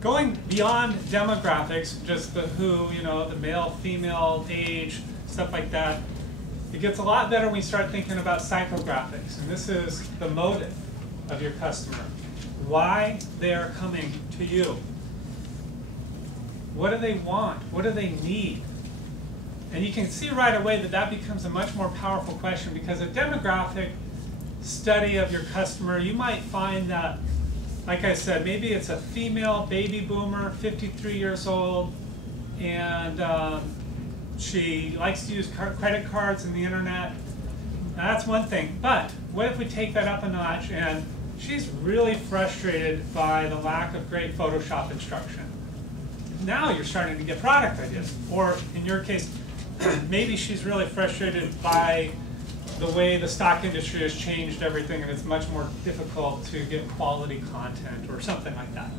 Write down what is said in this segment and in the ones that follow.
going beyond demographics, just the who, the male, female, age, stuff like that, it gets a lot better when we start thinking about psychographics. And this is the motive of your customer. Why they are coming to you. What do they want? What do they need? And you can see right away that that becomes a much more powerful question, because a demographic study of your customer, you might find that, like I said, maybe it's a female baby boomer, 53 years old, and she likes to use credit cards and the internet. Now, that's one thing. But what if we take that up a notch and she's really frustrated by the lack of great Photoshop instruction? Now you're starting to get product ideas. Or in your case, maybe she's really frustrated by the way the stock industry has changed everything and it's much more difficult to get quality content or something like that.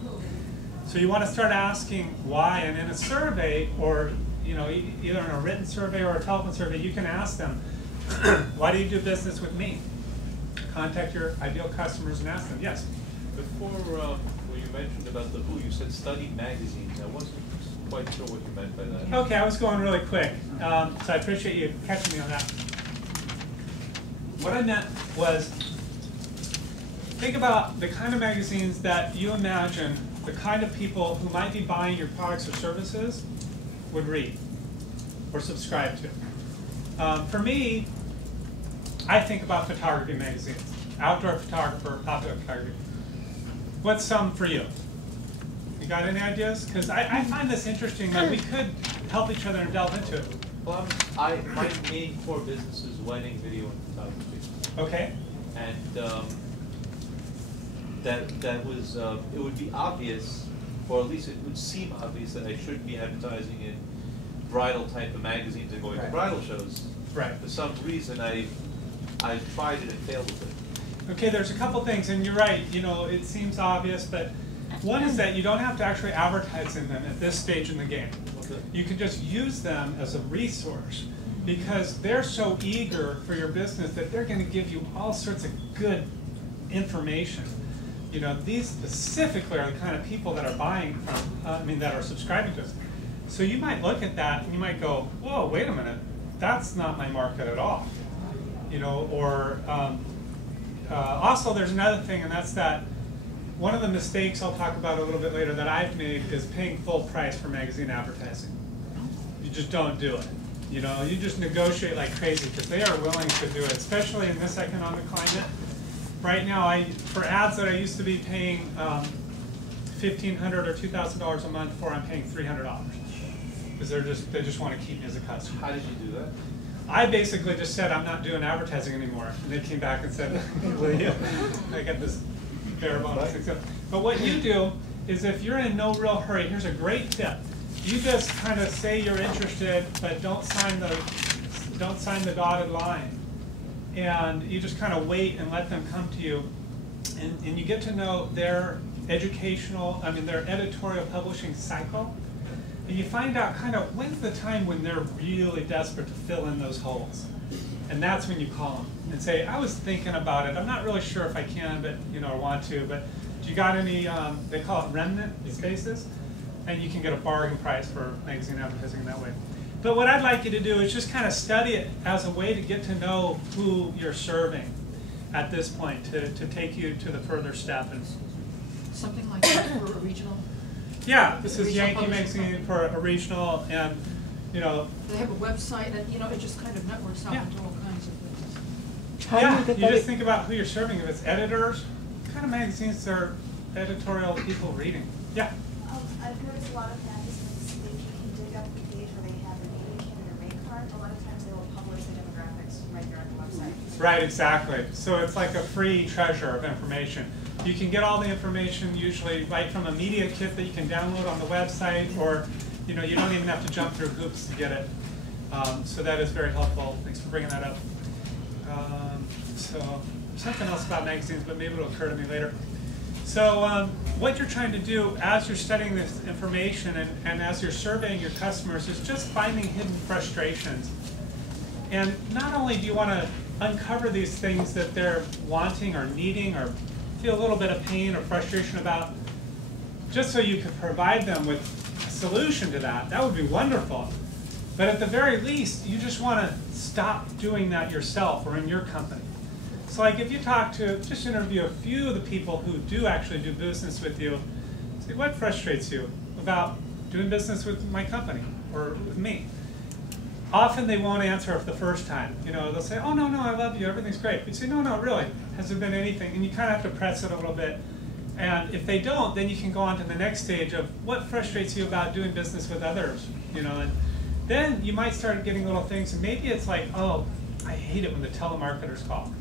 So you want to start asking why, and in a survey, or either in a written survey or a telephone survey, you can ask them, why do you do business with me? Contact your ideal customers and ask them. Yes? Before when you mentioned about the who, you said study magazines. I wasn't quite sure what you meant by that. Okay, I was going really quick, so I appreciate you catching me on that. What I meant was, think about the kind of magazines that you imagine the kind of people who might be buying your products or services would read or subscribe to. For me, I think about photography magazines, outdoor photographer, popular photography. What's some for you? You got any ideas? Because I find this interesting that we could help each other and delve into it. Well, my main core business is wedding, video, and photography. Okay. And that was, it would be obvious, or at least it would seem obvious, that I shouldn't be advertising in bridal type of magazines and going to bridal shows. Right. For some reason, I tried it and failed with it. Okay, there's a couple things, and you're right. It seems obvious, but one is that you don't have to actually advertise in them at this stage in the game. Okay. You can just use them as a resource, because they're so eager for your business that they're going to give you all sorts of good information. These specifically are the kind of people that are buying from, that are subscribing to us. So you might look at that and you might go, whoa, wait a minute, that's not my market at all. Also there's another thing, and that's that one of the mistakes I'll talk about a little bit later that I've made is paying full price for magazine advertising. You just don't do it. You just negotiate like crazy, because they are willing to do it, especially in this economic climate. Right now, for ads that I used to be paying $1,500 or $2,000 a month for, I'm paying $300, because they just want to keep me as a customer. How did you do that? I basically just said I'm not doing advertising anymore, and they came back and said, "Will you?" I got this bare bones. But what you do is, if you're in no real hurry, here's a great tip. You just kind of say you're interested, but don't sign the dotted line. And you just kind of wait and let them come to you, and you get to know their their editorial publishing cycle, and you find out kind of when's the time when they're really desperate to fill in those holes. And that's when you call them and say, I was thinking about it, I'm not really sure if I can, but or want to, but do you got any, they call it remnant spaces, and you can get a bargain price for magazine advertising that way. But what I'd like you to do is just kind of study it as a way to get to know who you're serving at this point, to take you to the further step. And something like that for a regional? Yeah, this is Yankee Magazine for a regional, and they have a website, and it just kind of networks out into all kinds of things. Yeah, you just think about who you're serving. If it's editors, what kind of magazines are editorial people reading? Yeah? I've noticed a lot of magazines, if you can dig up the page where they have an age and a rate card, a lot of times they will publish the demographics right there on the website. Right, exactly. So it's like a free treasure of information. You can get all the information usually right from a media kit that you can download on the website, or you don't even have to jump through hoops to get it. So that is very helpful. Thanks for bringing that up. So something else about magazines, but maybe it'll occur to me later. So what you're trying to do as you're studying this information and as you're surveying your customers is just finding hidden frustrations. And not only do you want to uncover these things that they're wanting or needing or feel a little bit of pain or frustration about, just so you could provide them with a solution to that, that would be wonderful. But at the very least, you just want to stop doing that yourself or in your company. So like if you talk to, just interview a few of the people who do actually do business with you, say what frustrates you about doing business with my company or with me? Often they won't answer it the first time. You know, they'll say, oh no, I love you, everything's great. But you say, no, really, has there been anything? And you kind of have to press it a little bit. And if they don't, then you can go on to the next stage of what frustrates you about doing business with others. You know, and then you might start getting little things, and maybe it's like, oh, I hate it when the telemarketers call.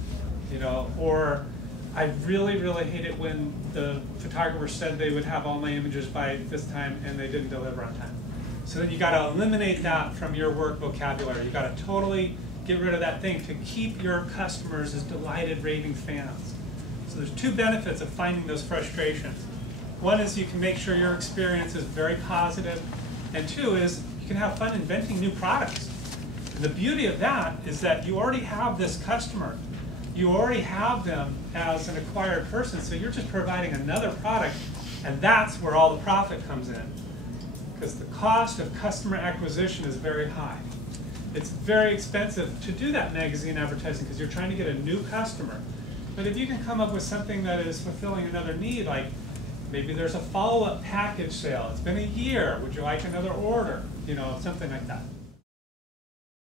You know, or I really hate it when the photographer said they would have all my images by this time and they didn't deliver on time. So then you got to eliminate that from your work vocabulary. You got to totally get rid of that thing to keep your customers as delighted, raving fans. So there's two benefits of finding those frustrations. One is you can make sure your experience is very positive, and two is you can have fun inventing new products. And the beauty of that is that you already have this customer. You already have them as an acquired person, so you're just providing another product, and that's where all the profit comes in. Because the cost of customer acquisition is very high. It's very expensive to do that magazine advertising because you're trying to get a new customer. But if you can come up with something that is fulfilling another need, like maybe there's a follow-up package sale, it's been a year, would you like another order? You know, something like that.